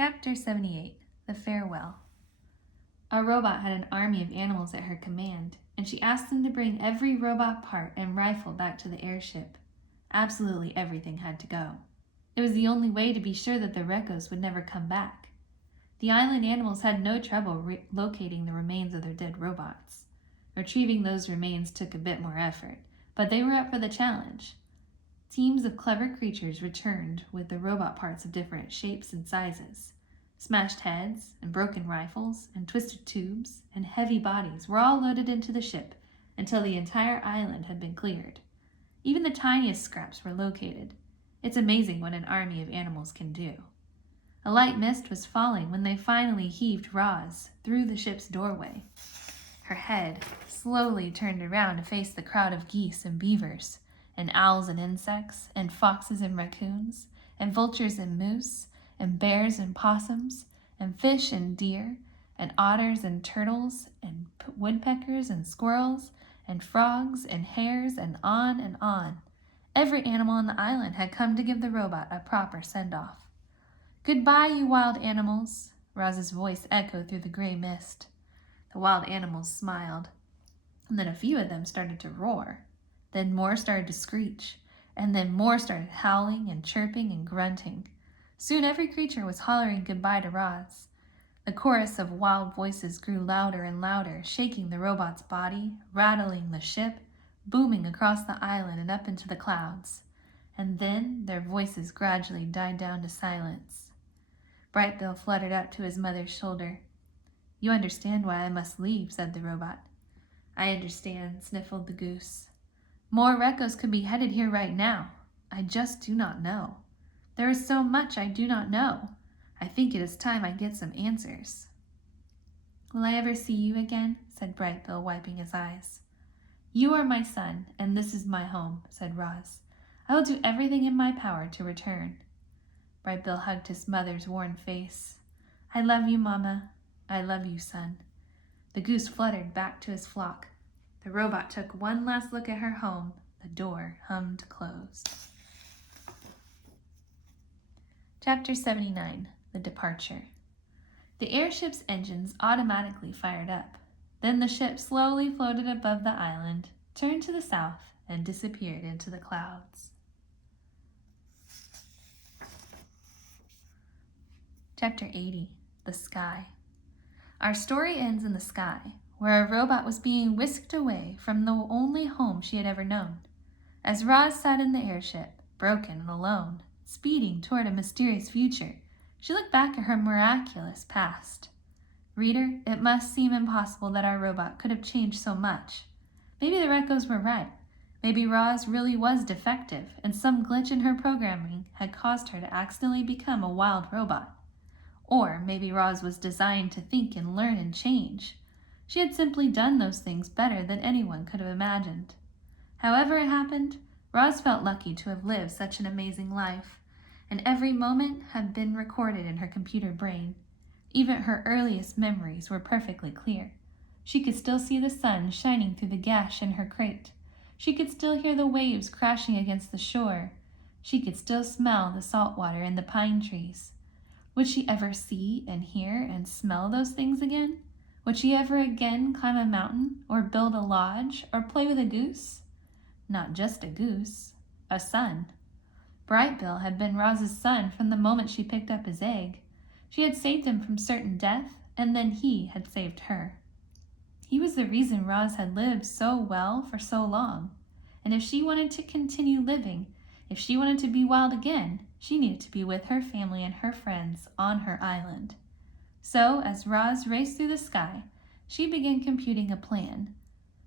Chapter 78, The Farewell. Our robot had an army of animals at her command, and she asked them to bring every robot part and rifle back to the airship. Absolutely everything had to go. It was the only way to be sure that the Rekos would never come back. The island animals had no trouble locating the remains of their dead robots. Retrieving those remains took a bit more effort, but they were up for the challenge. Teams of clever creatures returned with the robot parts of different shapes and sizes. Smashed heads and broken rifles and twisted tubes and heavy bodies were all loaded into the ship until the entire island had been cleared. Even the tiniest scraps were located. It's amazing what an army of animals can do. A light mist was falling when they finally heaved Roz through the ship's doorway. Her head slowly turned around to face the crowd of geese and beavers, and owls and insects, and foxes and raccoons, and vultures and moose, and bears and possums, and fish and deer, and otters and turtles, and woodpeckers and squirrels, and frogs and hares, and on and on. Every animal on the island had come to give the robot a proper send-off. "Goodbye, you wild animals," Roz's voice echoed through the gray mist. The wild animals smiled, and then a few of them started to roar. Then more started to screech, and then more started howling and chirping and grunting. Soon every creature was hollering goodbye to Roz. The chorus of wild voices grew louder and louder, shaking the robot's body, rattling the ship, booming across the island and up into the clouds. And then their voices gradually died down to silence. Brightbill fluttered up to his mother's shoulder. "You understand why I must leave," said the robot. "I understand," sniffled the goose. "More Rekos could be headed here right now. I just do not know. There is so much I do not know. I think it is time I get some answers." "Will I ever see you again?" said Brightbill, wiping his eyes. "You are my son, and this is my home," said Roz. "I will do everything in my power to return." Brightbill hugged his mother's worn face. "I love you, Mama. I love you, son." The goose fluttered back to his flock. The robot took one last look at her home. The door hummed closed. Chapter 79, The Departure. The airship's engines automatically fired up. Then the ship slowly floated above the island, turned to the south, and disappeared into the clouds. Chapter 80, The Sky. Our story ends in the sky, where a robot was being whisked away from the only home she had ever known. As Roz sat in the airship, broken and alone, speeding toward a mysterious future, she looked back at her miraculous past. Reader, it must seem impossible that our robot could have changed so much. Maybe the Rekos were right. Maybe Roz really was defective, and some glitch in her programming had caused her to accidentally become a wild robot. Or maybe Roz was designed to think and learn and change. She had simply done those things better than anyone could have imagined. However it happened, Roz felt lucky to have lived such an amazing life, and every moment had been recorded in her computer brain. Even her earliest memories were perfectly clear. She could still see the sun shining through the gash in her crate. She could still hear the waves crashing against the shore. She could still smell the salt water in the pine trees. Would she ever see and hear and smell those things again? Would she ever again climb a mountain, or build a lodge, or play with a goose? Not just a goose, a son. Brightbill had been Roz's son from the moment she picked up his egg. She had saved him from certain death, and then he had saved her. He was the reason Roz had lived so well for so long. And if she wanted to continue living, if she wanted to be wild again, she needed to be with her family and her friends on her island. So, as Roz raced through the sky, she began computing a plan.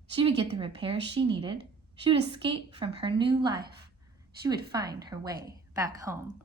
She would get the repairs she needed. She would escape from her new life. She would find her way back home.